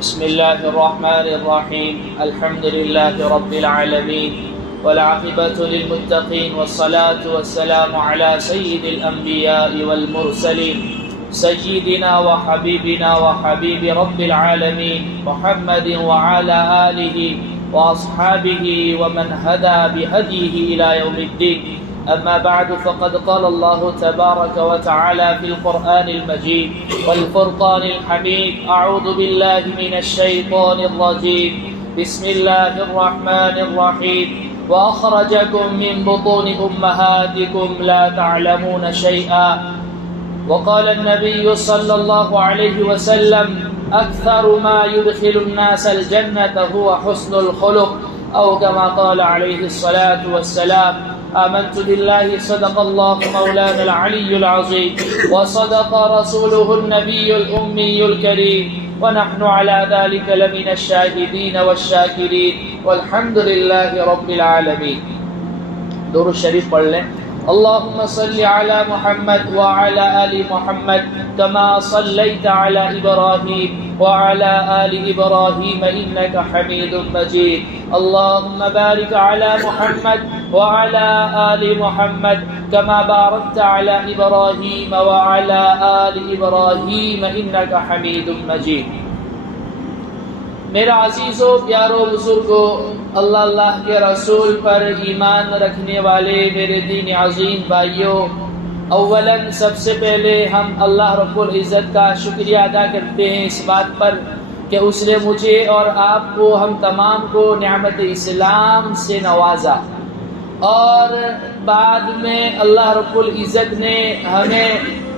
بسم الله الرحمن الرحيم الحمد لله رب العالمين والعاقبة للمتقين والصلاة والسلام على سيد الأنبياء والمرسلين سيدنا وحبيبنا وحبيب رب العالمين محمد وعلى آله وأصحابه ومن هدى بهديه إلى يوم الدين. أما بعد فقد قال الله تبارك وتعالى في القرآن المجيد والفرقان الحميد: أعوذ بالله من الشيطان الرجيم بسم الله الرحمن الرحيم وأخرجكم من بطون أمهاتكم لا تعلمون شيئا. وقال النبي صلى الله عليه وسلم: أكثر ما يدخل الناس الجنة هو حسن الخلق، أو كما قال عليه الصلاة والسلام. آمنت بالله صدق الله مولانا العلي العظيم وصدق رسوله النبي الأمي الكريم ونحن على ذلك لمن الشاهدين والشاكرين والحمد لله رب العالمين. درود شریف پڑھ لیں. اللهم صل على محمد وعلى آل محمد كما صليت على إبراهيم وعلى آل إبراهيم إنك حميد مجيد. اللهم بارك على محمد وعلى آل محمد كما باركت على إبراهيم وعلى آل إبراهيم إنك حميد مجيد. میرا عزیز و پیارو بزرگو، اللہ کے رسول پر ایمان رکھنے والے میرے دین عظیم بھائیوں، اولاً سب سے پہلے ہم اللہ رب العزت کا شکریہ ادا کرتے ہیں اس بات پر کہ اس نے مجھے اور آپ کو، ہم تمام کو نعمت اسلام سے نوازا، اور بعد میں اللہ رب العزت نے ہمیں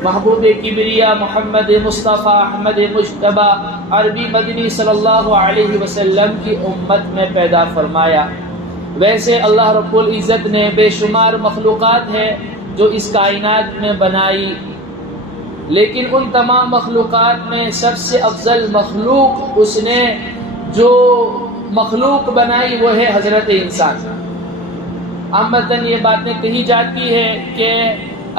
محبوب کبریا محمد مصطفیٰ احمد مجتبی عربی مدنی صلی اللہ علیہ وسلم کی امت میں پیدا فرمایا. ویسے اللہ رب العزت نے بے شمار مخلوقات ہیں جو اس کائنات میں بنائی، لیکن ان تمام مخلوقات میں سب سے افضل مخلوق اس نے جو مخلوق بنائی وہ ہے حضرت انسان. عامةً یہ باتیں کہی جاتی ہے کہ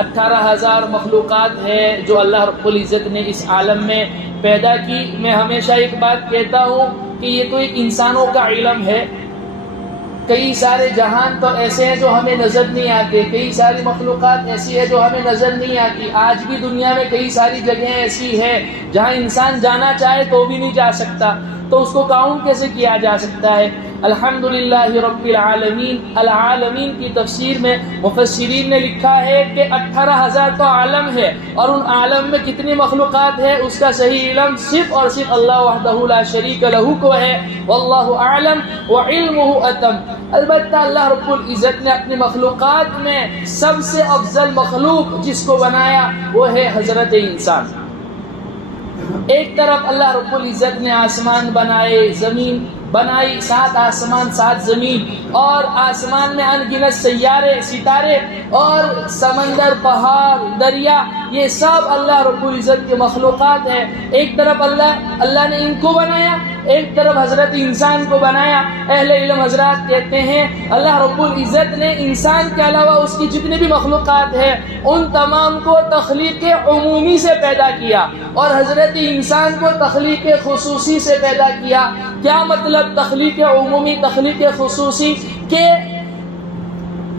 18,000 مخلوقات ہے جو اللہ رب العزت نے اس عالم میں پیدا کی. میں ہمیشہ ایک بات کہتا ہوں کہ یہ تو ایک انسانوں کا علم ہے. کئی سارے جہان تو ایسے ہیں جو ہمیں نظر نہیں آتے، کئی ساری مخلوقات ایسی ہے جو ہمیں نظر نہیں آتی. آج بھی دنیا میں کئی ساری جگہیں ایسی ہیں جہاں انسان جانا چاہے تو بھی نہیں جا سکتا، تو اس کو کاؤنٹ کیسے کیا جا سکتا ہے؟ الحمدللہ رب العالمین. العالمین کی تفسیر میں مفسرین نے لکھا ہے کہ 18,000 تو عالم ہے، اور ان عالم میں کتنی مخلوقات ہے اس کا صحیح علم صرف اور صرف اللہ وحدہ لا شریک لہ کو ہے. واللہ اعلم وعلمہ اتم. البتہ اللہ رب العزت نے اپنی مخلوقات میں سب سے افضل مخلوق جس کو بنایا وہ ہے حضرت انسان. ایک طرف اللہ رب العزت نے آسمان بنائے، زمین بنائی، 7 آسمان 7 زمین، اور آسمان میں ان گنت سیارے، ستارے اور سمندر، پہاڑ، دریا، یہ سب اللہ رب العزت کے مخلوقات ہیں. ایک طرف اللہ نے ان کو بنایا، ایک طرف حضرت انسان کو بنایا. اہل علم حضرات کہتے ہیں اللہ رب العزت نے انسان کے علاوہ اس کی جتنی بھی مخلوقات ہیں ان تمام کو تخلیق عمومی سے پیدا کیا، اور حضرت انسان کو تخلیق خصوصی سے پیدا کیا. کیا مطلب تخلیق عمومی، تخلیق خصوصی؟ کہ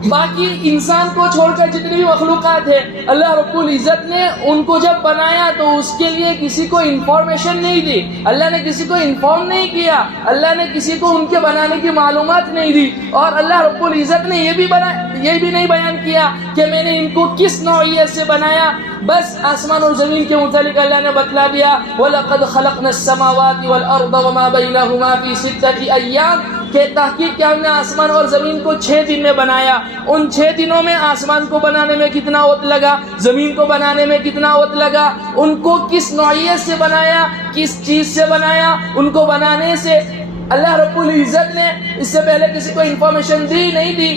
باقی انسان کو چھوڑ کر جتنی بھی مخلوقات ہیں اللہ رب العزت نے ان کو جب بنایا تو اس کے لیے کسی کو انفارمیشن نہیں دی، اللہ نے کسی کو انفارم نہیں کیا، اللہ نے کسی کو ان کے بنانے کی معلومات نہیں دی. اور اللہ رب العزت نے یہ بھی نہیں بیان کیا کہ میں نے ان کو کس نوعیت سے بنایا. بس آسمان اور زمین کے متعلق اللہ نے بتلا دیا: وَلَقَدْ خَلَقْنَا السَّمَاوَاتِ وَالْأَرْضَ وَمَا بَيْنَهُمَا فِي 6 أَيَّامٍ. کہ تحقیق کہ ہم نے آسمان اور زمین کو 6 دن میں بنایا. ان 6 دنوں میں آسمان کو بنانے میں کتنا وقت لگا، زمین کو بنانے میں کتنا وقت لگا، ان کو کس نوعیت سے بنایا، کس چیز سے بنایا، ان کو بنانے سے اللہ رب العزت نے اس سے پہلے کسی کو انفارمیشن دی نہیں دی.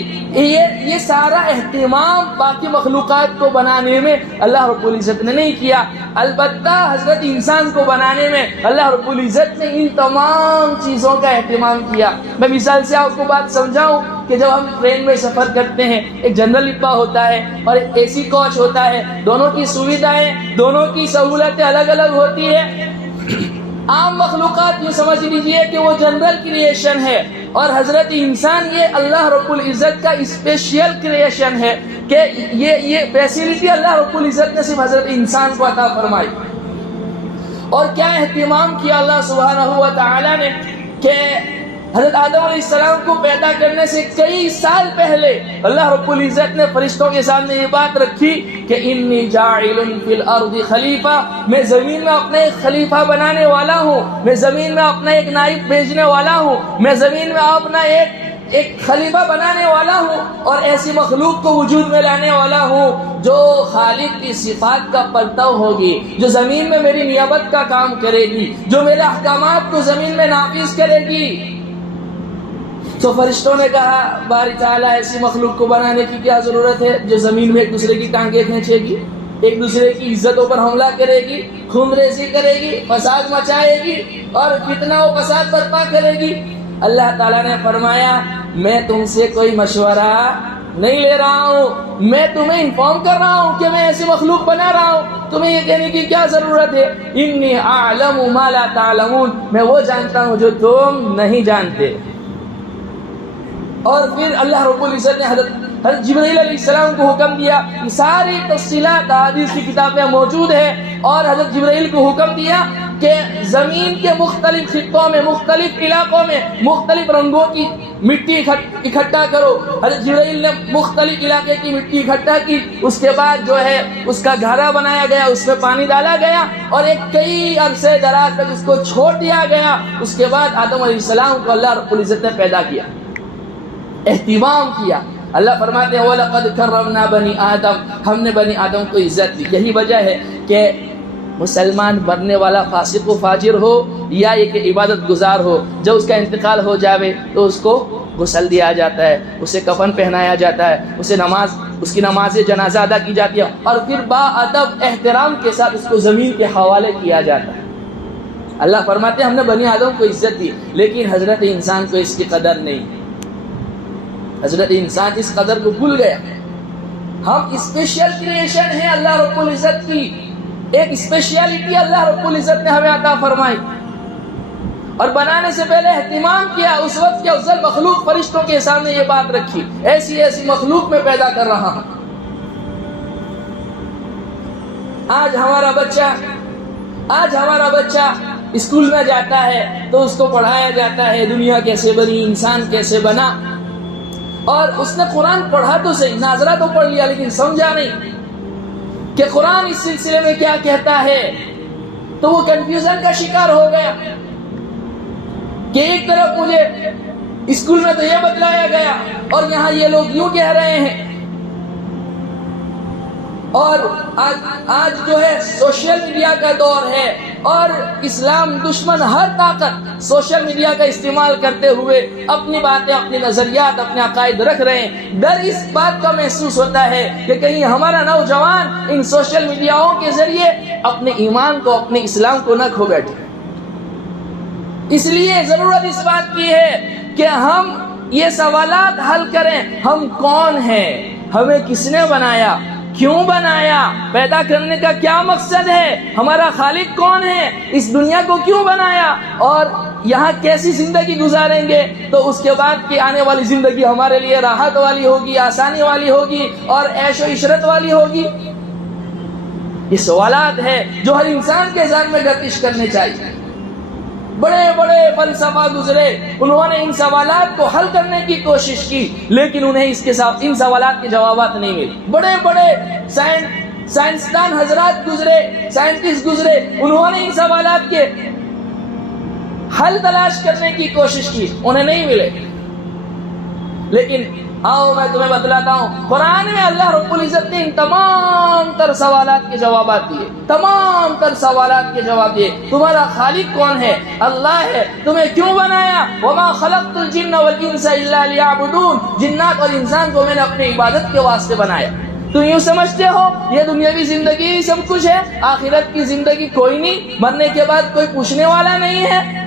یہ سارا اہتمام باقی مخلوقات کو بنانے میں اللہ رب العزت نے نہیں کیا. البتہ حضرت انسان کو بنانے میں اللہ رب العزت نے ان تمام چیزوں کا اہتمام کیا. میں مثال سے آپ کو بات سمجھاؤں کہ جب ہم ٹرین میں سفر کرتے ہیں، ایک جنرل ڈبہ ہوتا ہے اور ایک اے سی کوچ ہوتا ہے. دونوں کی سویدھائیں، دونوں کی سہولتیں الگ الگ ہوتی ہے. عام مخلوقات یوں سمجھ لیجئے کہ وہ جنرل کریشن ہے، اور حضرت انسان یہ اللہ رب العزت کا اسپیشل کریشن ہے کہ یہ فیسلٹی اللہ رب العزت نے صرف حضرت انسان کو عطا فرمائی۔ اور کیا اہتمام کیا اللہ سبحانہ و تعالی نے کہ حضرت آدم علیہ السلام کو پیدا کرنے سے کئی سال پہلے اللہ رب العزت نے فرشتوں کے سامنے یہ بات رکھی کہ انی جاعل فی الارض خلیفہ، میں زمین میں اپنا ایک خلیفہ بنانے والا ہوں، میں زمین میں اپنا ایک نائب بھیجنے والا ہوں، میں زمین میں اپنا ایک خلیفہ بنانے والا ہوں، اور ایسی مخلوق کو وجود میں لانے والا ہوں جو خالق کی صفات کا پرتو ہوگی، جو زمین میں میری نیابت کا کام کرے گی، جو میرے احکامات کو زمین میں نافذ کرے گی۔ تو فرشتوں نے کہا باری تعالیٰ ایسی مخلوق کو بنانے کی کیا ضرورت ہے جو زمین میں ایک دوسرے کی ٹانگیں کھینچے گی، ایک دوسرے کی عزتوں پر حملہ کرے گی، خون ریزی کرے گی، فساد مچائے گی اور فتنہ و فساد برپا کرے گی۔ اللہ تعالیٰ نے فرمایا میں تم سے کوئی مشورہ نہیں لے رہا ہوں، میں تمہیں انفارم کر رہا ہوں کہ میں ایسی مخلوق بنا رہا ہوں، تمہیں یہ کہنے کی کیا ضرورت ہے؟ انی اعلم ما لا تعلمون، میں وہ جانتا ہوں جو تم نہیں جانتے۔ اور پھر اللہ رب العزت نے حضرت جبرائیل علیہ السلام کو حکم دیا، یہ ساری تفصیلات حدیث کی کتاب میں موجود ہے، اور حضرت جبرائیل کو حکم دیا کہ زمین کے مختلف خطوں میں، مختلف علاقوں میں مختلف رنگوں کی مٹی اکٹھا کرو۔ حضرت جبرائیل نے مختلف علاقے کی مٹی اکٹھا کی، اس کے بعد جو ہے اس کا گھڑا بنایا گیا، اس میں پانی ڈالا گیا اور ایک کئی عرصے دراز تک اس کو چھوڑ دیا گیا۔ اس کے بعد آدم علیہ السلام کو اللہ رب العزت نے پیدا کیا، اہتمام کیا۔ اللہ فرماتے ہیں وَلَقَدْ كَرَّمْنَا بَنِي آدم، ہم نے بنی آدم کو عزت دی۔ یہی وجہ ہے کہ مسلمان مرنے والا فاسق و فاجر ہو یا یہ کہ عبادت گزار ہو، جب اس کا انتقال ہو جاوے تو اس کو غسل دیا جاتا ہے، اسے کفن پہنایا جاتا ہے، اس کی نماز جنازہ ادا کی جاتی ہے، اور پھر با ادب احترام کے ساتھ اس کو زمین کے حوالے کیا جاتا ہے۔ اللہ فرماتے ہیں ہم نے بنی آدم کو عزت دی، لیکن حضرت انسان کو اس کی قدر نہیں۔ حضرت انسان اس قدر کو بھول گیا۔ ہم اسپیشل کریشن ہے اللہ رب العزت کی، ایک اسپیشیلٹی اللہ رب العزت نے ہمیں عطا فرمائی، اور بنانے سے پہلے اہتمام کیا۔ اس وقت کے افضل مخلوق فرشتوں کے سامنے یہ بات رکھی، ایسی ایسی مخلوق میں پیدا کر رہا ہوں۔ آج ہمارا بچہ اسکول میں جاتا ہے تو اس کو پڑھایا جاتا ہے دنیا کیسے بنی، انسان کیسے بنا، اور اس نے قرآن پڑھا تو صحیح، ناظرہ تو پڑھ لیا، لیکن سمجھا نہیں کہ قرآن اس سلسلے میں کیا کہتا ہے، تو وہ کنفیوژن کا شکار ہو گیا کہ ایک طرف مجھے اسکول میں تو یہ بتلایا گیا اور یہاں یہ لوگ یوں کہہ رہے ہیں، اور آج جو ہے سوشل میڈیا کا دور ہے، اور اسلام دشمن ہر طاقت سوشل میڈیا کا استعمال کرتے ہوئے اپنی باتیں، اپنی نظریات، اپنے عقائد رکھ رہے ہیں۔ ڈر اس بات کا محسوس ہوتا ہے کہ کہیں ہمارا نوجوان ان سوشل میڈیاؤں کے ذریعے اپنے ایمان کو، اپنے اسلام کو نہ کھو بیٹھے۔ اس لیے ضرورت اس بات کی ہے کہ ہم یہ سوالات حل کریں، ہم کون ہیں، ہمیں کس نے بنایا، کیوں بنایا، پیدا کرنے کا کیا مقصد ہے، ہمارا خالق کون ہے، اس دنیا کو کیوں بنایا، اور یہاں کیسی زندگی گزاریں گے، تو اس کے بعد کی آنے والی زندگی ہمارے لیے راحت والی ہوگی، آسانی والی ہوگی اور عیش و عشرت والی ہوگی۔ یہ سوالات ہیں جو ہر انسان کے ذہن میں گردش کرنے چاہیے۔ بڑے بڑے فلسفہ گزرے، انہوں نے ان سوالات کو حل کرنے کی کوشش کی، لیکن انہیں ان سوالات کے جوابات نہیں ملے۔ بڑے بڑے سائنسدان حضرات گزرے، سائنٹسٹ گزرے، انہوں نے ان سوالات کے حل تلاش کرنے کی کوشش کی، انہیں نہیں ملے۔ لیکن آؤ میں تمہیں بتلاتا ہوں، قرآن میں اللہ رب العزت نے ان تمام تر سوالات کے جوابات دیے، تمام تر سوالات کے جواب دیے۔ تمہارا خالق کون ہے؟ اللہ ہے۔ تمہیں کیوں بنایا؟ وما خلقت الجن والانس الا لیعبدون، جنات اور انسان کو میں نے اپنی عبادت کے واسطے بنایا۔ تم یوں سمجھتے ہو یہ دنیاوی زندگی ہی سب کچھ ہے، آخرت کی زندگی کوئی نہیں، مرنے کے بعد کوئی پوچھنے والا نہیں ہے؟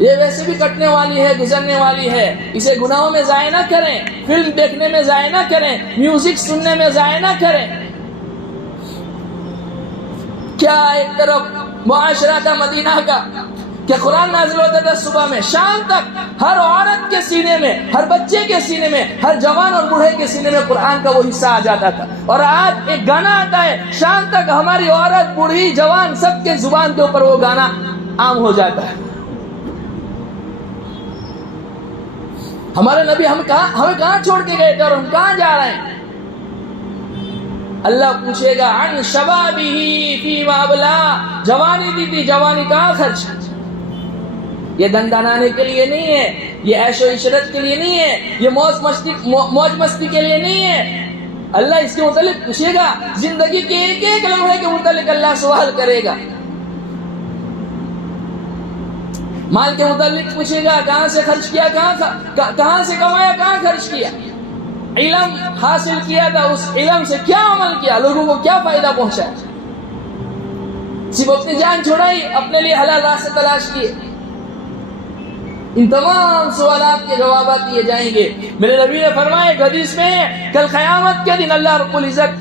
یہ ویسے بھی کٹنے والی ہے، گزرنے والی ہے، اسے گناہوں میں ضائع نہ کریں، فلم دیکھنے میں ضائع نہ کریں، میوزک سننے میں ضائع نہ کریں۔ کیا ایک طرف معاشرہ تھا مدینہ کا کہ قرآن نازل ہوتا تھا صبح میں، شام تک ہر عورت کے سینے میں، ہر بچے کے سینے میں، ہر جوان اور بوڑھے کے سینے میں قرآن کا وہ حصہ آ جاتا تھا، اور آج ایک گانا آتا ہے، شام تک ہماری عورت، بوڑھی، جوان سب کے زبان کے اوپر وہ گانا عام ہو جاتا ہے۔ ہمارے نبی ہمیں کہاں چھوڑ کے گئے تھے اور ہم کہاں جا رہے ہیں؟ اللہ پوچھے گا عن شبابہ فیما ابلا، جوانی دی تھی، جوانی کہاں خرچ؟ یہ دندانانے کے لیے نہیں ہے، یہ عیش و عشرت کے لیے نہیں ہے، یہ موج مستی کے لیے نہیں ہے۔ اللہ اس کے متعلق پوچھے گا، زندگی کے ایک ایک لمحے کے متعلق اللہ سوال کرے گا۔ مال کے متعلق پوچھے گا، کہاں سے خرچ کیا، کہاں سے کمایا، کہاں خرچ کیا؟ علم حاصل کیا تھا، اس علم سے کیا عمل کیا، لوگوں کو کیا فائدہ پہنچایا؟ صرف اپنی جان چھوڑائی، اپنے لیے حلال راستے تلاش کیے؟ ان تمام سوالات کے جوابات دیے جائیں گے۔ میرے نبی نے فرمایا ایک حدیث میں، کل قیامت کے دن اللہ رب العزت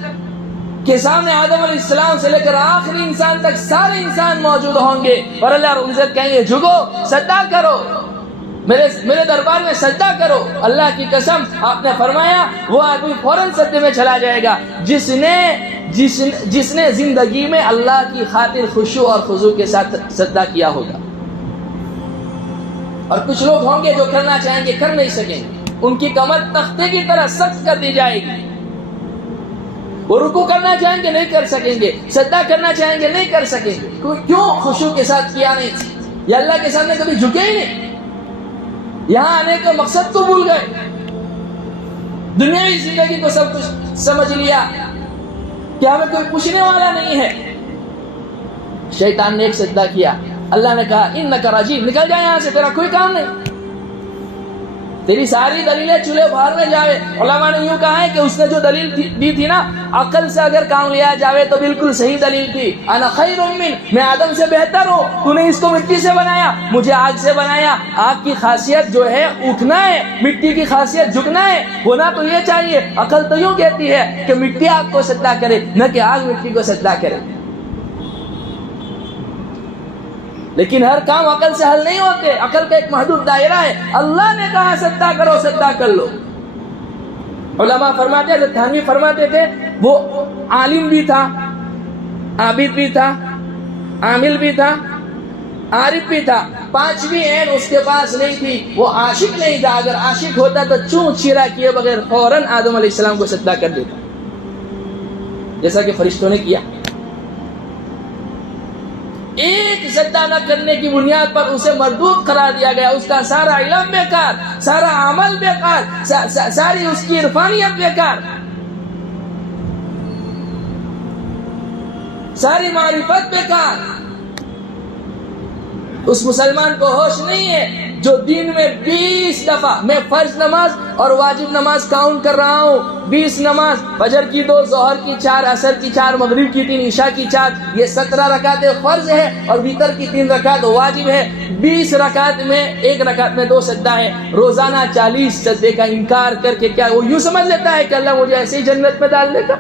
کے سامنے آدم علیہ السلام سے لے کر آخری انسان تک سارے انسان موجود ہوں گے، اور اللہ رب العزت کہیں گے جھکو، سجدہ کرو، میرے دربار میں سجدہ کرو۔ اللہ کی قسم، آپ نے فرمایا وہ آدمی فوراً سجدے میں چلا جائے گا جس نے زندگی میں اللہ کی خاطر خشوع اور خضوع کے ساتھ سجدہ کیا ہوگا۔ اور کچھ لوگ ہوں گے جو کرنا چاہیں گے کر نہیں سکیں گے، ان کی کمر تختے کی طرح سخت کر دی جائے گی۔ وہ رکوع کرنا چاہیں گے نہیں کر سکیں گے، سجدہ کرنا چاہیں گے نہیں کر سکیں گے۔ کیوں؟ خشوع کے ساتھ کیا نہیں، یا اللہ کے سامنے کبھی جھکے ہی نہیں، یہاں آنے کا مقصد کو بھول گئے، دنیاوی زندگی کو سب کچھ سمجھ لیا کہ ہمیں کوئی پوچھنے والا نہیں ہے۔ شیطان نے ایک سجدہ کیا، اللہ نے کہا انک رجیم، نکل جائے یہاں سے، تیرا کوئی کام نہیں، تیری ساری دلیلیں چولہے بھار میں جاوے۔ علماء نے یوں کہا ہے کہ اس نے جو دلیل دی تھی نا، عقل سے اگر کام لیا جاوے تو بالکل صحیح دلیل تھی۔ انا خیر من، میں آدم سے بہتر ہوں، تو نے اس کو مٹی سے بنایا، مجھے آگ سے بنایا۔ آگ کی خاصیت جو ہے اٹھنا ہے، مٹی کی خاصیت جھکنا ہے، ہونا تو یہ چاہیے۔ عقل تو یوں کہتی ہے کہ مٹی آگ کو سجدہ کرے، نہ کہ آگ مٹی کو سجدہ کرے۔ لیکن ہر کام عقل سے حل نہیں ہوتے، عقل کا ایک محدود دائرہ ہے۔ اللہ نے کہا سجدہ کرو، سجدہ کر لو۔ علماء فرماتے ہیں، تھانوی فرماتے تھے، وہ عالم بھی تھا، عابد بھی تھا، عامل بھی تھا، عارف بھی تھا، پانچویں عین اس کے پاس نہیں تھی، وہ عاشق نہیں تھا۔ اگر عاشق ہوتا تو چون چیرا کیے بغیر فوراً آدم علیہ السلام کو سجدہ کر دیتا، جیسا کہ فرشتوں نے کیا۔ ایک سجدہ نہ کرنے کی بنیاد پر اسے مردود قرار دیا گیا، اس کا سارا علم بیکار، سارا عمل بیکار، ساری اس کی عرفانیت بیکار، ساری معرفت بیکار۔ اس مسلمان کو ہوش نہیں ہے جو دن میں 20 دفعہ، میں فرض نماز اور واجب نماز کاؤنٹ کر رہا ہوں، 20 نماز، فجر کی 2، ظہر کی 4، عصر کی 4، مغرب کی 3، عشاء کی 4، یہ 17 رکعتیں فرض ہے، اور وتر کی 3 رکعت واجب ہے۔ 20 رکعت میں 1 رکعت میں 2 سجدہ ہے، روزانہ 40 سجدے کا انکار کر کے کیا وہ یوں سمجھ لیتا ہے کہ اللہ مجھے ایسے ہی جنت میں ڈال دے گا؟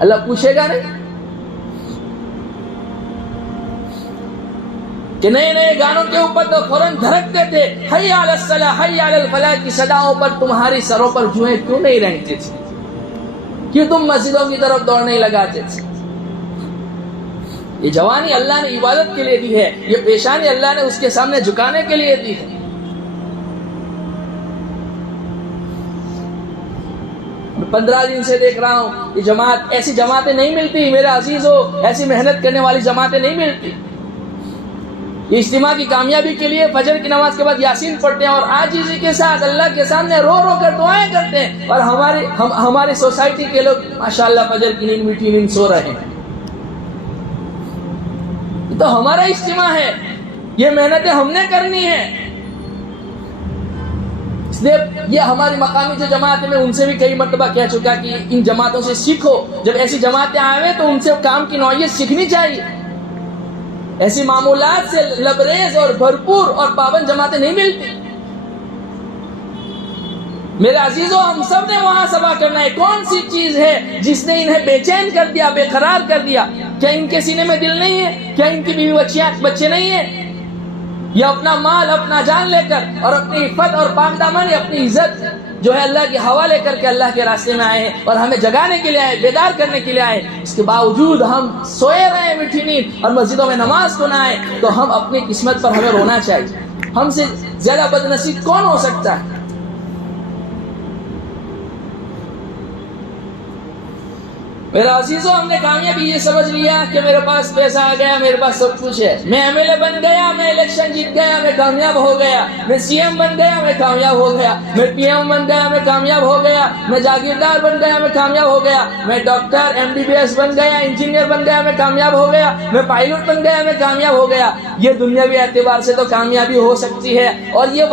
اللہ پوچھے گا نہیں کہ نئے نئے گانوں کے اوپر تو فوراً دھڑکتے تھے، حی علی الصلاح، حی علی الفلاح کی صداؤں پر تمہاری سروں پر جوئیں کیوں نہیں رہتے تھے؟ کیوں تم مسجدوں کی طرف دوڑ نہیں لگاتے تھے؟ یہ جوانی اللہ نے عبادت کے لیے دی ہے، یہ پیشانی اللہ نے اس کے سامنے جھکانے کے لیے دی ہے۔ 15 دن سے دیکھ رہا ہوں یہ جماعت، ایسی جماعتیں نہیں ملتی میرے عزیزو، ایسی محنت کرنے والی جماعتیں نہیں ملتی۔ یہ اجتماع کی کامیابی کے لیے فجر کی نماز کے بعد یاسین پڑھتے ہیں اور عاجزی کے ساتھ اللہ کے سامنے رو رو کر دعائیں کرتے ہیں، اور ہماری سوسائٹی کے لوگ ماشاءاللہ فجر کی نیند میٹھی نیند سو رہے ہیں۔ یہ تو ہمارا اجتماع ہے، یہ محنتیں ہم نے کرنی ہے۔ اس لیے یہ ہماری مقامی جو جماعتیں، میں ان سے بھی کئی مرتبہ کہہ چکا کہ ان جماعتوں سے سیکھو، جب ایسی جماعتیں آئے تو ان سے کام کی نوعیت سیکھنی چاہیے۔ ایسی معمولات سے لبریز اور بھرپور اور پابند جماعتیں نہیں ملتی. میرے عزیزوں، ہم سب نے محاسبہ کرنا ہے کون سی چیز ہے جس نے انہیں بے چین کر دیا، بے قرار کر دیا. کیا ان کے سینے میں دل نہیں ہے؟ کیا ان کی بیوی بچے نہیں ہیں؟ یا اپنا مال، اپنا جان لے کر اور اپنی عفت اور پاک دامنی، اپنی عزت جو ہے اللہ کے حوالے کر کے اللہ کے راستے میں آئے ہیں اور ہمیں جگانے کے لیے آئے، بیدار کرنے کے لیے آئے. اس کے باوجود ہم سوئے رہے میٹھی نیند اور مسجدوں میں نماز کو نہ آئے، تو ہم اپنی قسمت پر ہمیں رونا چاہیے. ہم سے زیادہ بد نصیب کون ہو سکتا ہے؟ میرا عزیزوں، ہم نے کامیابی یہ سمجھ لیا کہ میرے پاس پیسہ آ گیا، میرے پاس سب کچھ ہے، میں ایم ایل اے بن گیا، میں الیکشن جیت گیا، میں کامیاب ہو گیا، میں سی ایم بن گیا، میں کامیاب ہو گیا، میں پی ایم بن گیا، میں کامیاب ہو گیا، میں جاگیردار بن گیا، میں کامیاب ہو گیا، میں doctor M B B S بن گیا، انجینئر بن گیا، میں کامیاب ہو گیا، میں پائلٹ بن گیا، میں کامیاب ہو گیا. یہ دنیاوی اعتبار سے تو کامیابی ہو سکتی ہے، اور یہ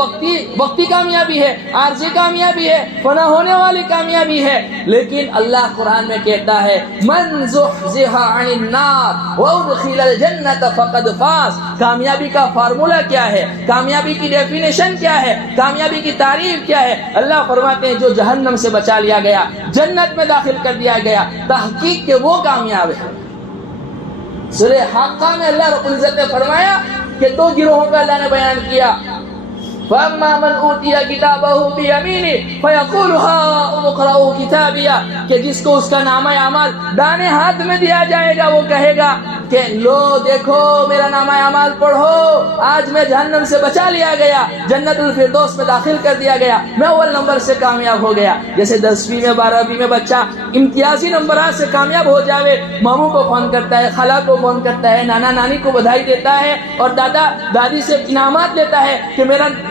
وقتی کامیابی ہے، عارضی کامیابی ہے، فنا ہونے والی کامیابی ہے. لیکن اللہ قرآن میں کہتا ہے من زحزح عن النار وادخل الجنة فقد فاز. کامیابی کا فارمولا کیا ہے؟ کامیابی کی ڈیفینیشن کیا ہے؟ کامیابی کی تعریف کیا ہے؟ اللہ فرماتے ہیں جو جہنم سے بچا لیا گیا، جنت میں داخل کر دیا گیا، تحقیق کہ وہ کامیاب ہے. سورہ حاقہ میں اللہ رب العزت نے فرمایا کہ دو گروہوں کا اللہ نے بیان کیا. فَأَمَّا مَنْ أُوتِيَ كِتَابَهُ بِيَمِينِهِ فَيَقُولُ هَاؤُمُ اقْرَءُوا كِتَابِيَهْ کہ جس کو اس کا نامہ اعمال دانے ہاتھ میں دیا جائے گا، وہ کہے گا کہ لو دیکھو میرا نامہ اعمال پڑھو، آج میں جہنم سے بچا لیا گیا، جنت الفردوس میں داخل کر دیا گیا، میں اول نمبر سے کامیاب ہو گیا. جیسے 10ویں میں 12ویں میں بچہ امتیازی نمبرات سے کامیاب ہو جاوے، ماموں کو فون کرتا ہے، خالہ کو فون کرتا ہے، نانا نانی کو بدھائی دیتا ہے اور دادا دادی سے انعامات لیتا ہے کہ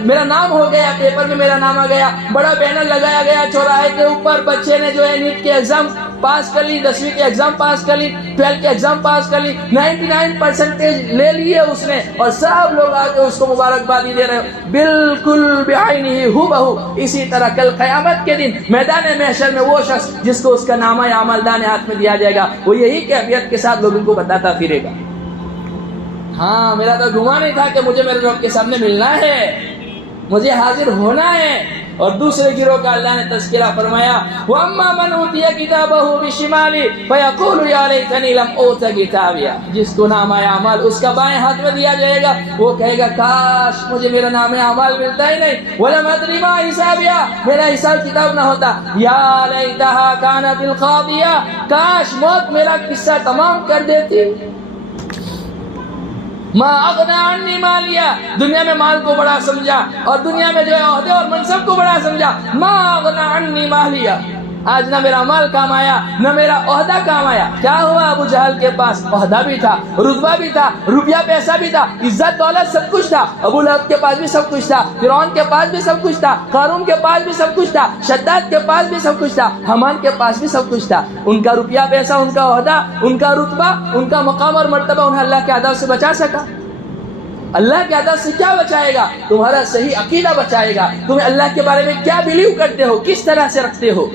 میرا نام ہو گیا، پیپر میں میرا نام آ گیا، بڑا بینر لگایا گیا چوراہے کے اوپر، بچے نے جو ہے نیٹ کے ایگزام پاس کر لی، 10ویں کے ایگزام پاس کر لی، 12 کے ایگزام پاس کر لی، 99% لے لیے اس نے، اور سب لوگ آ کے اس کو مبارکبادی دے رہے ہیں. بالکل بعینہ ہو بہو اسی طرح کل قیامت کے دن میدان محشر میں وہ شخص جس کو اس کا نامہ اعمال دانے ہاتھ میں دیا جائے گا، وہ یہی کیفیت کے ساتھ لوگوں کو بتاتا پھرے گا. ہاں، میرا تو گمان نہیں تھا کہ مجھے میرے رب کے سامنے ملنا ہے، مجھے حاضر ہونا ہے. اور دوسرے گروہ کا اللہ نے تذکرہ فرمایا وَأَمَّا مَنْ أُوتِيَ كِتَابَهُ بِشِمَالِهِ فَيَقُولُ يَا لَيْتَنِي لَمْ أُوتَ كِتَابِيَهْ جس کو نامہ اعمال اس کا بائیں ہاتھ میں دیا جائے گا، وہ کہے گا کاش مجھے میرا نامہ اعمال ملتا ہی نہیں، وَلَمْ أَدْرِ مَا حِسَابِيَهْ میرا حساب کتاب نہ ہوتا، یا لَيْتَهَا كَانَتِ الْقَاضِيَةَ کاش موت میرا قصہ تمام کر دیتی. ما اغنا عنی مالیا دنیا میں مال کو بڑا سمجھا اور دنیا میں جو ہے عہدے اور منصب کو بڑا سمجھا. ما اغنا عنی مالیا آج نہ میرا مال کام آیا نہ میرا عہدہ کام آیا. کیا ہوا؟ ابو جہل کے پاس عہدہ بھی تھا، رتبہ بھی تھا، روپیہ پیسہ بھی تھا، عزت دولت سب کچھ تھا. ابو لہب کے پاس بھی سب کچھ تھا، فرعون کے پاس بھی سب کچھ تھا، قارون کے پاس بھی سب کچھ تھا، شداد کے پاس بھی سب کچھ تھا، حمان کے پاس بھی سب کچھ تھا. ان کا روپیہ پیسہ، ان کا عہدہ، ان کا رتبہ، ان کا مقام اور مرتبہ انہیں اللہ کے عذاب سے بچا سکا؟ اللہ کے عذاب سے کیا بچائے گا؟ تمہارا صحیح عقیدہ بچائے گا. تم اللہ کے بارے میں کیا بلیو کرتے ہو، کس طرح سے رکھتے ہو.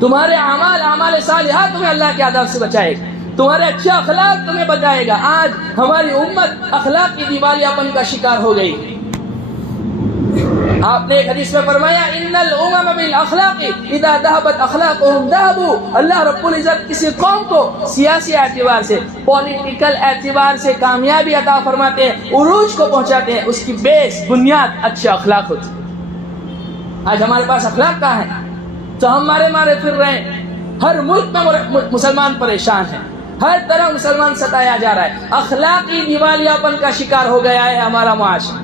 تمہارے اعمال صالحات تمہیں اللہ کے عذاب سے بچائے گا، تمہارے اچھے اخلاق تمہیں بتائے گا. آج ہماری امت اخلاق کی دیوالیاپن کا شکار ہو گئی. آپ نے ایک حدیث میں فرمایا ان الامم بالاخلاق اذا ذهبت اخلاقهم ذهبوا. اللہ رب العزت کسی قوم کو سیاسی اعتبار سے، پولیٹیکل اعتبار سے کامیابی عطا فرماتے ہیں، عروج کو پہنچاتے ہیں، اس کی بیس بنیاد اچھے اخلاق ہوتی ہے. آج ہمارے پاس اخلاق کہاں ہے؟ تو ہم مارے پھر رہے ہیں. ہر ملک میں مسلمان پریشان ہیں، ہر طرح مسلمان ستایا جا رہا ہے. اخلاقی دیوالیاپن کا شکار ہو گیا ہے ہمارا معاشرہ.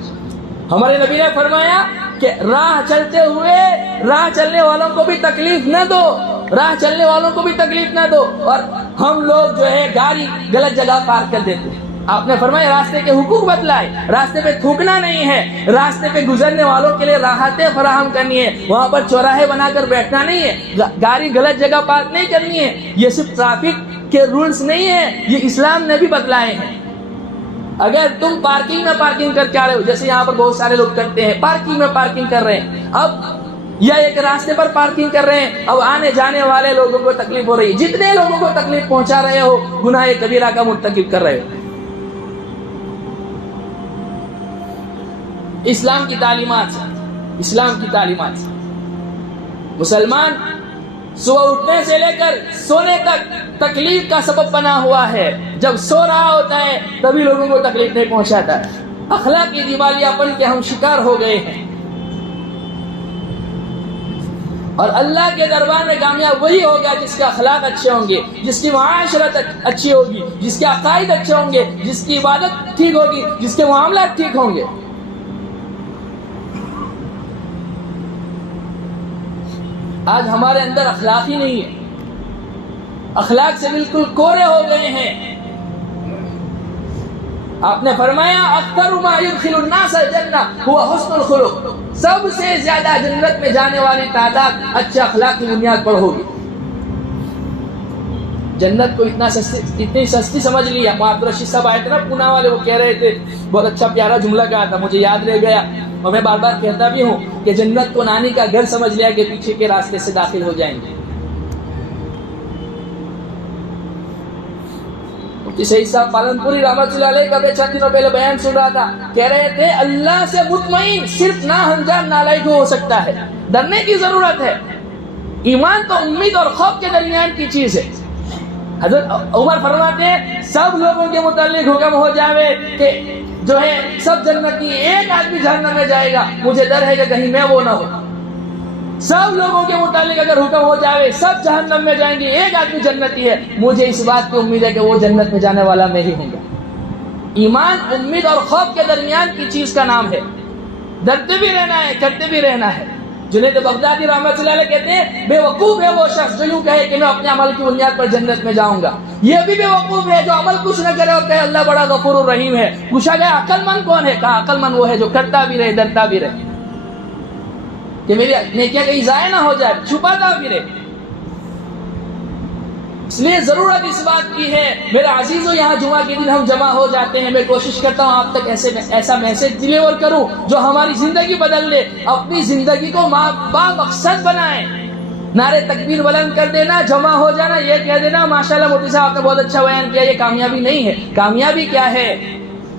ہمارے نبی نے فرمایا کہ راہ چلتے ہوئے راہ چلنے والوں کو بھی تکلیف نہ دو، راہ چلنے والوں کو بھی تکلیف نہ دو. اور ہم لوگ جو ہے گاڑی غلط جگہ پارک کر دیتے ہیں. آپ نے فرمایا راستے کے حقوق بتلائے، راستے پہ تھوکنا نہیں ہے، راستے پہ گزرنے والوں کے لیے راحتیں فراہم کرنی ہے، وہاں پر چوراہے بنا کر بیٹھنا نہیں ہے، گاڑی غلط جگہ پارک نہیں کرنی ہے. یہ صرف ٹریفک کے رولز نہیں ہیں، یہ اسلام نے بھی بتلائے ہیں. اگر تم پارکنگ میں پارکنگ کر کے آ رہے ہو، جیسے یہاں پر بہت سارے لوگ کرتے ہیں، پارکنگ میں پارکنگ کر رہے ہیں، اب یا ایک راستے پر پارکنگ کر رہے ہیں، اب آنے جانے والے لوگوں کو تکلیف ہو رہی ہے، جتنے لوگوں کو تکلیف پہنچا رہے ہو گناہ کبیرہ کا مرتکب کر رہے ہو۔ اسلام کی تعلیمات سے مسلمان صبح اٹھنے سے لے کر سونے تک تکلیف کا سبب بنا ہوا ہے، جب سو رہا ہوتا ہے تبھی لوگوں کو تکلیف نہیں پہنچاتا۔ اخلاق کی دیوالیاں پن کے ہم شکار ہو گئے ہیں، اور اللہ کے دربار میں کامیاب وہی ہوگا جس کے اخلاق اچھے ہوں گے، جس کی معاشرت اچھی ہوگی، جس کے عقائد اچھے ہوں گے، جس کی عبادت ٹھیک ہوگی، جس کے معاملات ٹھیک ہوں گے۔ آج ہمارے اندر اخلاق ہی نہیں ہے، اخلاق سے بالکل کورے ہو گئے ہیں۔ آپ نے فرمایا اکثر ما يدخل الناس الجنہ هو حسن الخلق، سب سے زیادہ جنت میں جانے والی تعداد اچھے اخلاق کی بنیاد پر ہوگی۔ جنت کو اتنی سستی سمجھ لیا۔ محمد رشید صاحب آئے تھے نا پونا والے، وہ کہہ رہے تھے، بہت اچھا پیارا جملہ کہا تھا، مجھے یاد رہ گیا اور میں بار بار کہتا بھی ہوں کہ جنت کو نانی کا گھر سمجھ لیا کہ پیچھے کے راستے سے داخل ہو جائیں گے۔ شہید صاحب پالنپوری رحمۃ اللہ علیہ کا میں چند دنوں پہلے بیان سن رہا تھا، کہہ رہے تھے اللہ سے مطمئن صرف ناہنجار نالائق ہو سکتا ہے، ڈرنے کی ضرورت ہے۔ ایمان تو امید اور خوف کے درمیان کی چیز ہے۔ حضرت عمر فرماتے ہیں سب لوگوں کے متعلق حکم ہو جاوے کہ جو ہے سب جنتی، ایک آدمی جہنم میں جائے گا، مجھے ڈر ہے کہ کہیں میں وہ نہ ہو۔ سب لوگوں کے متعلق اگر حکم ہو جائے سب جہنم میں جائیں گے، ایک آدمی جنتی ہے، مجھے اس بات کی امید ہے کہ وہ جنت میں جانے والا میں ہی ہوں گا۔ ایمان امید اور خوف کے درمیان کی چیز کا نام ہے، ڈرتے بھی رہنا ہے، کرتے بھی رہنا ہے۔ جنید بغدادی رحمۃ اللہ علیہ کہتے ہیں بے وقوف ہے وہ شخص جو یوں کہے کہ میں اپنے عمل کی بنیاد پر جنت میں جاؤں گا، یہ بھی بے وقوف ہے جو عمل کچھ نہ کرے اور کہے اللہ بڑا غفور الرحیم ہے۔ پوچھا گیا عقل مند کون ہے؟ کہا عقل مند وہ ہے جو کرتا بھی رہے، ڈرتا بھی رہے کہ میری نیکیاں کہیں ضائع نہ ہو جائے، چھپاتا بھی رہے۔ اس لیے ضرورت اس بات کی ہے میرے عزیزوں، یہاں جمعہ کے دن ہم جمع ہو جاتے ہیں، میں کوشش کرتا ہوں آپ تک ایسا میسج ڈلیور کروں جو ہماری زندگی بدل دے، اپنی زندگی کو با مقصد بنائیں۔ نعرے تکبیر بلند کر دینا، جمع ہو جانا، یہ کہہ دینا ماشاءاللہ مفتی صاحب آپ نے بہت اچھا بیان کیا، یہ کامیابی نہیں ہے۔ کامیابی کیا ہے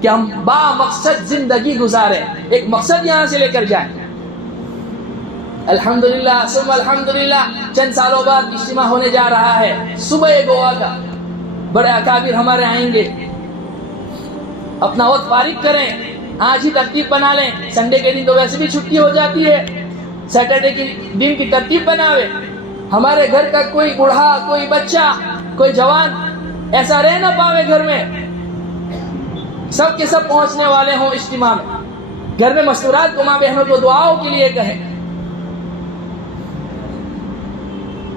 کہ ہم با مقصد زندگی گزاریں، ایک مقصد یہاں سے لے کر جائیں۔ الحمدللہ ثم الحمدللہ چند سالوں بعد اجتماع ہونے جا رہا ہے صبح گوا کا، بڑے اکابر ہمارے آئیں گے، اپنا وقت فارغ کریں، آج ہی ترتیب بنا لیں، سنڈے کے دن تو ویسے بھی چھٹی ہو جاتی ہے، سیٹرڈے کے دن کی ترتیب بناوے، ہمارے گھر کا کوئی بوڑھا، کوئی بچہ، کوئی جوان ایسا رہ نہ پاوے گھر میں، سب کے سب پہنچنے والے ہوں اجتماع میں۔ گھر میں مستورات کو، ماں بہنوں کو دعاؤں کے لیے کہیں۔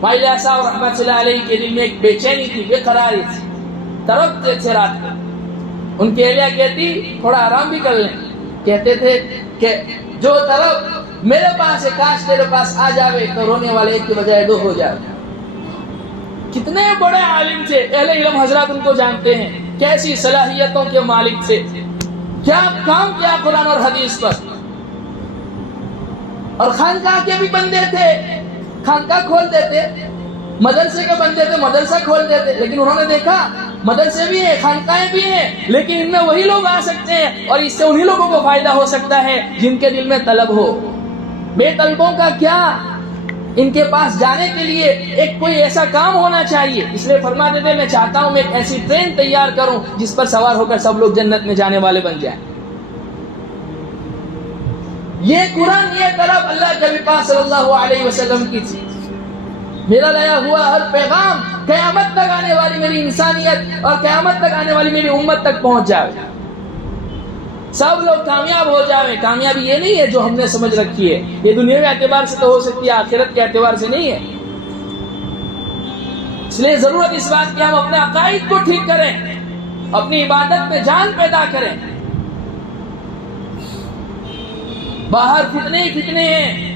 بھائی صاحب رحمت اللہ علیہ کے دل میں ایک بے چینی تھی، بے قراری تھی، تڑپتے تھے رات کو۔ ان کی اہلیہ کہتی تھوڑا آرام بھی کر لیں، کہتے تھے کہ جو طرف میرے پاس ہے کاش تیرے پاس آ جاوے تو رونے والے ایک کی بجائے دو ہو جاوے۔ کتنے بڑے عالم تھے، اہل علم حضرات ان کو جانتے ہیں، کیسی صلاحیتوں کے مالک تھے، کیا کام کیا قرآن اور حدیث پر۔ اور خانقاہ کے بھی بندے تھے، خانقاہ کھول دیتے، مدرسے کے بندے تھے، مدرسہ کھول دیتے، لیکن انہوں نے دیکھا مدرسے بھی ہیں، خانقاہیں بھی ہیں، لیکن ان میں وہی لوگ آ سکتے ہیں اور اس سے انہی لوگوں کو فائدہ ہو سکتا ہے جن کے دل میں طلب ہو۔ بے طلبوں کا کیا، ان کے پاس جانے کے لیے ایک کوئی ایسا کام ہونا چاہیے۔ اس لیے فرماتے تھے میں چاہتا ہوں میں ایک ایسی ٹرین تیار کروں جس پر سوار ہو کر سب لوگ جنت میں جانے والے بن جائیں۔ یہ قرآن، یہ طرف اللہ کے نبی پاک صلی اللہ علیہ وسلم کی تھی۔ میرا لایا ہوا ہر پیغام قیامت تک آنے والی میری انسانیت اور قیامت تک آنے والی میری امت تک پہنچ جائے، سب لوگ کامیاب ہو جائے۔ کامیابی یہ نہیں ہے جو ہم نے سمجھ رکھی ہے، یہ دنیاوی اعتبار سے تو ہو سکتی ہے، آخرت کے اعتبار سے نہیں ہے۔ اس لیے ضرورت اس بات کی ہم اپنے عقائد کو ٹھیک کریں، اپنی عبادت میں جان پیدا کریں۔ باہر فتنے ہی فتنے ہیں،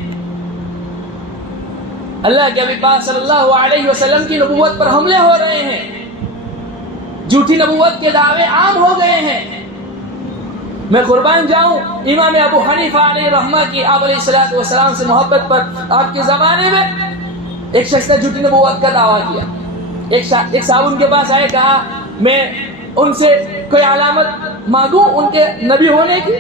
اللہ کے نبی پاک صلی اللہ علیہ وسلم کی نبوت پر حملے ہو رہے ہیں، جھوٹی نبوت کے دعوے عام ہو گئے ہیں، میں قربان جاؤں امام ابو حنیفہ علیہ رحمہ کی آپ علیہ السلام سے محبت پر آپ کے زمانے میں ایک شخص نے جھوٹی نبوت کا دعویٰ کیا. ایک صاحب ان کے پاس آئے, کہا میں ان سے کوئی علامت مانگوں ان کے نبی ہونے کی.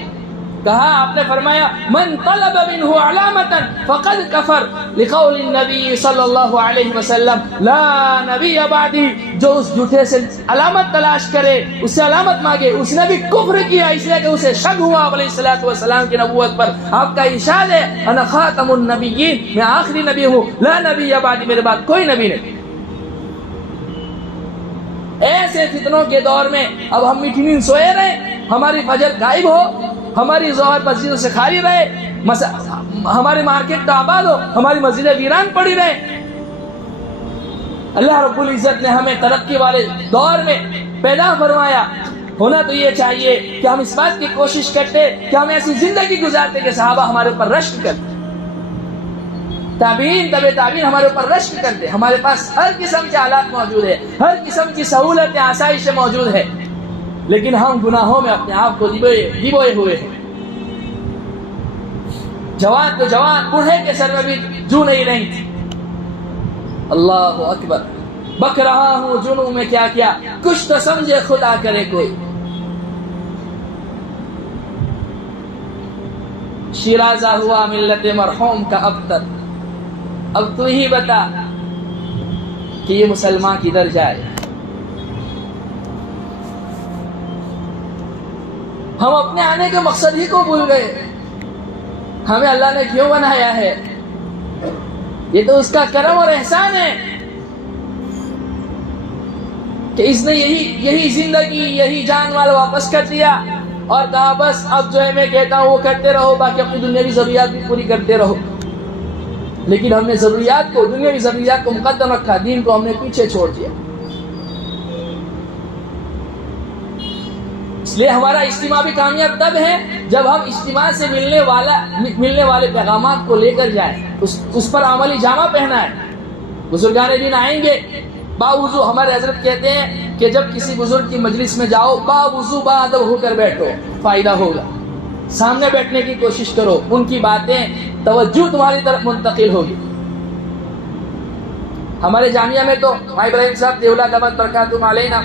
کہا آپ نے فرمایا من طلب منه علامتا فقد کفر لقول النبی صلی اللہ علیہ وسلم لا نبی بعدی. جو اس جھوٹے سے علامت تلاش کرے, اس سے علامت مانگے, اس نے بھی کفر کیا, اس لیے کہ اسے شک ہوا علیہ الصلوۃ والسلام کی نبوت پر. آپ کا ارشاد ہے انا خاتم النبیین, میں آخری نبی ہوں, لا نبی بعدی, میرے بعد کوئی نبی نہیں. ایسے فتنوں کے دور میں اب ہم میٹھی نیند سوئے رہے, ہماری فجر غائب ہو, ہماری ظہر مسجدوں سے خالی رہے, ہماری مارکیٹ آباد ہو, ہماری مسجدیں ویران پڑی رہے. اللہ رب العزت نے ہمیں ترقی والے دور میں پیدا فرمایا. ہونا تو یہ چاہیے کہ ہم اس بات کی کوشش کرتے کہ ہم ایسی زندگی گزارتے کہ صحابہ ہمارے اوپر رشک کرتے, تابعین طب تابعین ہمارے اوپر رشک کرتے. ہمارے پاس ہر قسم کے آلات موجود ہے, ہر قسم کی سہولتیں آسائشیں موجود ہے, لیکن ہم گناہوں میں اپنے آپ کو ڈبوئے ہوئے ہیں. جوان تو جوان, بوڑھے کے سر میں بھی جو نہیں رہی تھی. اللہ اکبر, بک رہا ہوں جنوں میں کیا کیا, کچھ تو سمجھے خدا کرے کوئی. شیرازہ ہوا ملت مرحوم کا ابتر, اب تو ہی بتا کہ یہ مسلمان کدھر جائے. ہم اپنے آنے کے مقصد ہی کو بھول گئے. ہمیں اللہ نے کیوں بنایا ہے؟ یہ تو اس کا کرم اور احسان ہے کہ اس نے یہی زندگی, یہی جان مال واپس کر دیا اور کہا بس اب جو ہے میں کہتا ہوں وہ کرتے رہو, باقی اپنی دنیاوی ضروریات بھی پوری کرتے رہو. لیکن ہم نے دنیاوی ضروریات کو مقدم رکھا, دین کو ہم نے پیچھے چھوڑ دیا. اس لیے ہمارا اجتماع بھی کامیاب تب ہے جب ہم اجتماع سے ملنے والے پیغامات کو لے کر جائیں, اس پر عملی جامہ پہنا ہے. بزرگان دین آئیں گے باوضو, ہمارے حضرت کہتے ہیں کہ جب کسی بزرگ کی مجلس میں جاؤ باوضو باادب ہو کر بیٹھو, فائدہ ہوگا. سامنے بیٹھنے کی کوشش کرو, ان کی باتیں توجہ تمہاری طرف منتقل ہوگی. ہمارے جامعہ میں تو بھائی ابراہیم صاحب دیولہ دامت برکاتہم علینا,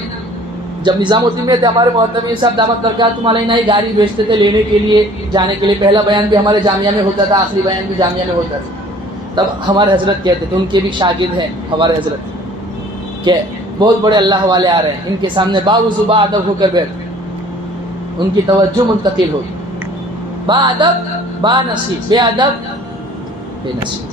جب نظام الدین میں تھے ہمارے محتمین صاحب دامت برکاتہم علینا ہی گاڑی بھیجتے تھے لینے کے لیے جانے کے لیے. پہلا بیان بھی ہمارے جامعہ میں ہوتا تھا, آخری بیان بھی جامعہ میں ہوتا تھا. تب ہمارے حضرت کہتے تھے, ان کے بھی شاگرد ہیں ہمارے حضرت, کہ بہت بڑے اللہ والے آ رہے ہیں, ان کے سامنے باوضو باادب ہو کر بیٹھو, ان کی توجہ منتقل ہوگی. باادب با نصیب, بے ادب بے نصیب.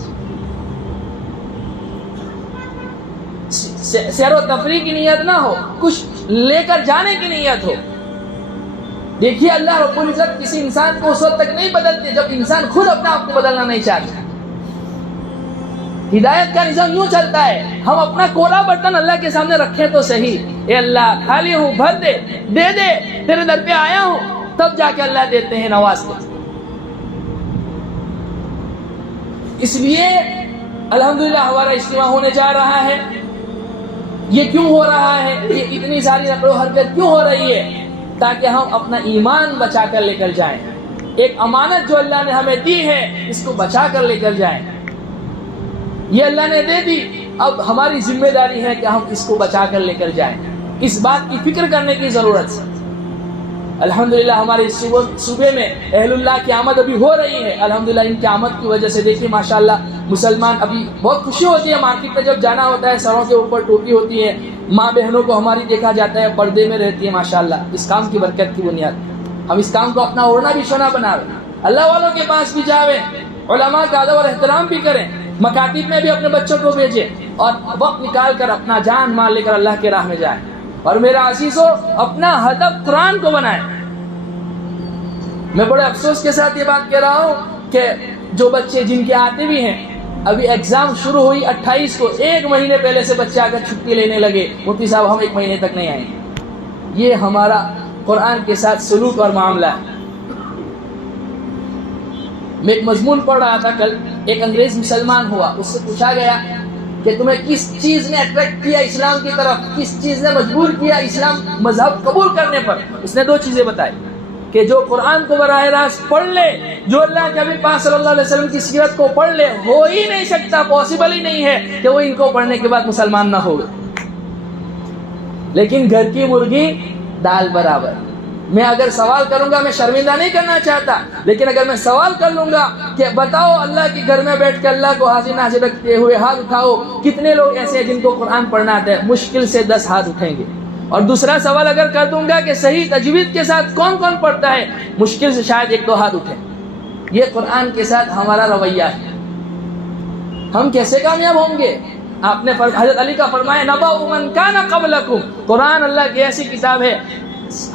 سیر و تفریح کی نیت نہ ہو, کچھ لے کر جانے کی نیت ہو. دیکھیے اللہ رب العزت کسی انسان کو اس وقت تک نہیں بدلتے جب انسان خود اپنے آپ کو بدلنا نہیں چاہتا. ہدایت کا نظام یوں چلتا ہے, ہم اپنا کوڑا برتن اللہ کے سامنے رکھیں تو صحیح, اے اللہ خالی ہوں, بھر دے, دے دے, تیرے در پہ آیا ہوں, تب جا کے اللہ دیتے ہیں, نوازتے. اس لیے الحمدللہ ہمارا اجتماع ہونے جا رہا ہے. یہ کیوں ہو رہا ہے, یہ اتنی ساری نقل و حرکت کیوں ہو رہی ہے؟ تاکہ ہم اپنا ایمان بچا کر لے کر جائیں. ایک امانت جو اللہ نے ہمیں دی ہے, اس کو بچا کر لے کر جائیں. یہ اللہ نے دے دی, اب ہماری ذمہ داری ہے کہ ہم اس کو بچا کر لے کر جائیں. اس بات کی فکر کرنے کی ضرورت ہے. الحمدللہ ہمارے صوبے میں اہل اللہ کی آمد ابھی ہو رہی ہے. الحمدللہ ان کی آمد کی وجہ سے دیکھیے ماشاءاللہ مسلمان ابھی بہت خوشی ہوتی ہے. مارکیٹ میں جب جانا ہوتا ہے سروں کے اوپر ٹوپی ہوتی ہے, ماں بہنوں کو ہماری دیکھا جاتا ہے پردے میں رہتی ہے. ماشاءاللہ اس کام کی برکت کی بنیاد ہم اس کام کو اپنا اوڑھنا بھی شونا بناویں, اللہ والوں کے پاس بھی جاویں, علماء کا ادب اور احترام بھی کریں, مکاتب میں بھی اپنے بچوں کو بھیجیں, اور وقت نکال کر اپنا جان مال لے کر اللہ کے راہ میں جائیں. اور میرا عزیزو, اپنا ہدف قرآن کو بنائیں. میں بڑے افسوس کے ساتھ یہ بات کہہ رہا ہوں کہ جو بچے جن کے آتے بھی ہیں, ابھی ایگزام شروع ہوئی 28 کو, 1 مہینے پہلے سے بچے آ کر چھٹی لینے لگے, مفتی صاحب ہم 1 مہینے تک نہیں آئیں گے. یہ ہمارا قرآن کے ساتھ سلوک اور معاملہ ہے. میں ایک مضمون پڑھ رہا تھا کل, ایک انگریز مسلمان ہوا, اس سے پوچھا گیا کہ تمہیں کس چیز نے اٹریکٹ کیا اسلام کی طرف, کس چیز نے مجبور کیا اسلام مذہب قبول کرنے پر. اس نے 2 چیزیں بتائی. کہ جو قرآن کو براہ راست پڑھ لے، جو اللہ کے حبیب پاک صلی اللہ علیہ وسلم کی سیرت کو پڑھ لے، ہو ہی نہیں سکتا، پاسبل ہی نہیں ہے کہ وہ ان کو پڑھنے کے بعد مسلمان نہ ہو۔ لیکن گھر کی مرغی دال برابر۔ میں اگر سوال کروں گا، میں شرمندہ نہیں کرنا چاہتا، لیکن اگر میں سوال کر لوں گا کہ بتاؤ اللہ کے گھر میں بیٹھ کے اللہ کو حاضر ناظر رکھتے ہوئے ہاتھ اٹھاؤ، کتنے لوگ ایسے ہیں جن کو قرآن پڑھنا آتا ہے؟ مشکل سے 10 ہاتھ اٹھیں گے۔ اور دوسرا سوال اگر کر دوں گا کہ صحیح تجوید کے ساتھ کون کون پڑھتا ہے، مشکل سے شاید 1-2 ہاتھ اٹھیں۔ یہ قرآن کے ساتھ ہمارا رویہ ہے۔ ہم کیسے کامیاب ہوں گے؟ آپ نے حضرت علی کا فرمایا نبأ من کان قبلکم، قرآن اللہ کی ایسی کتاب ہے،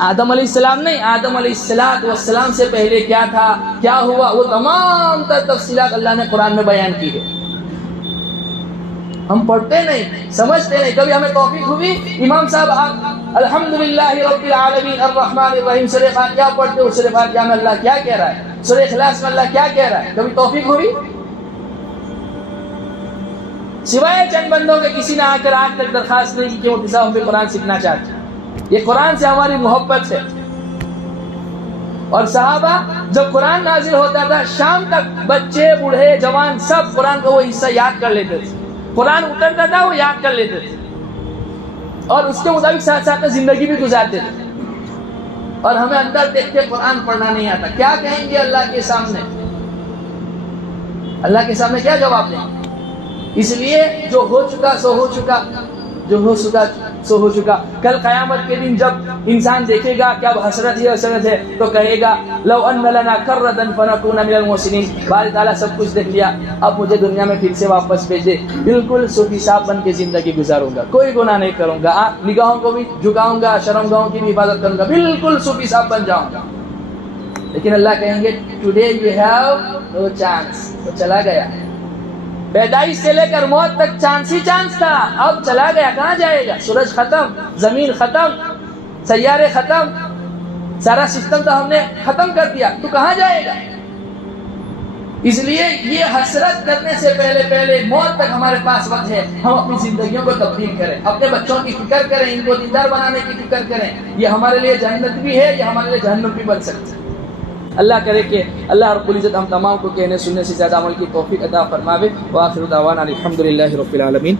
آدم علیہ السلام نہیں، آدم علیہ السلام سے پہلے کیا تھا، کیا ہوا، وہ تمام تر تفصیلات اللہ نے قرآن میں بیان کی ہے۔ ہم پڑھتے نہیں، سمجھتے نہیں۔ کبھی ہمیں توفیق ہوئی امام صاحب الحمدللہ رب العالمین الرحمن الرحیم سورہ فاتحہ پڑھتے ہو، سورہ فاتحہ میں اللہ کیا کہہ رہا ہے، سورہ اخلاص میں اللہ کیا کہہ رہا ہے، کبھی توفیق ہوئی؟ سوائے چند بندوں کے کسی نے آ کر آج تک درخواست نہیں کی کہ وہ کسی ہم پہ قرآن سیکھنا چاہتے ہیں۔ یہ قرآن سے ہماری محبت ہے۔ اور صحابہ جب قرآن نازل ہوتا تھا، شام تک بچے بوڑھے جوان سب قرآن کا وہ حصہ یاد کر لیتے تھے۔ قرآن اترتا تھا وہ یاد کر لیتے تھے، اور اس کے مطابق ساتھ ساتھ زندگی بھی گزارتے تھے۔ اور ہمیں اندر دیکھتے قرآن پڑھنا نہیں آتا، کیا کہیں گے اللہ کے سامنے؟ اللہ کے سامنے کیا جواب دیں؟ اس لیے جو ہو چکا سو ہو چکا، جو ہو چکا سو ہو چکا۔ کل قیامت کے دن جب انسان دیکھے گا کہ اب حسرت ہی حسرت ہے، تو کہے گا لو ان لنا کرۃ فنکون من المحسنین، باری تعالیٰ سب کچھ دیکھ لیا، اب مجھے دنیا میں پھر سے واپس بھیج دے، بالکل صوفی صاحب بن کے زندگی گزاروں گا، کوئی گناہ نہیں کروں گا، نگاہوں کو بھی جھکاؤں گا، شرمگاہوں کی بھی حفاظت کروں گا، بالکل صوفی صاحب بن جاؤں گا۔ لیکن اللہ کہیں گے today you have no chance, وہ چلا گیا۔ پیدائش سے لے کر موت تک چانس ہی چانس تھا، اب چلا گیا، کہاں جائے گا؟ سورج ختم، زمین ختم، سیارے ختم، سارا سسٹم تو ہم نے ختم کر دیا، تو کہاں جائے گا؟ اس لیے یہ حسرت کرنے سے پہلے موت تک ہمارے پاس وقت ہے، ہم اپنی زندگیوں کو تبدیل کریں، اپنے بچوں کی فکر کریں، ان کو دیندار بنانے کی فکر کریں۔ یہ ہمارے لیے جنت بھی ہے، یہ ہمارے لیے جہنم بھی بن سکتا ہے۔ اللہ کرے کہ اللہ رب العزت ہم تمام کو کہنے سننے سے زیادہ عمل کی توفیق عطا فرماوے۔ وآخر دعوانا الحمدللہ رب العالمین۔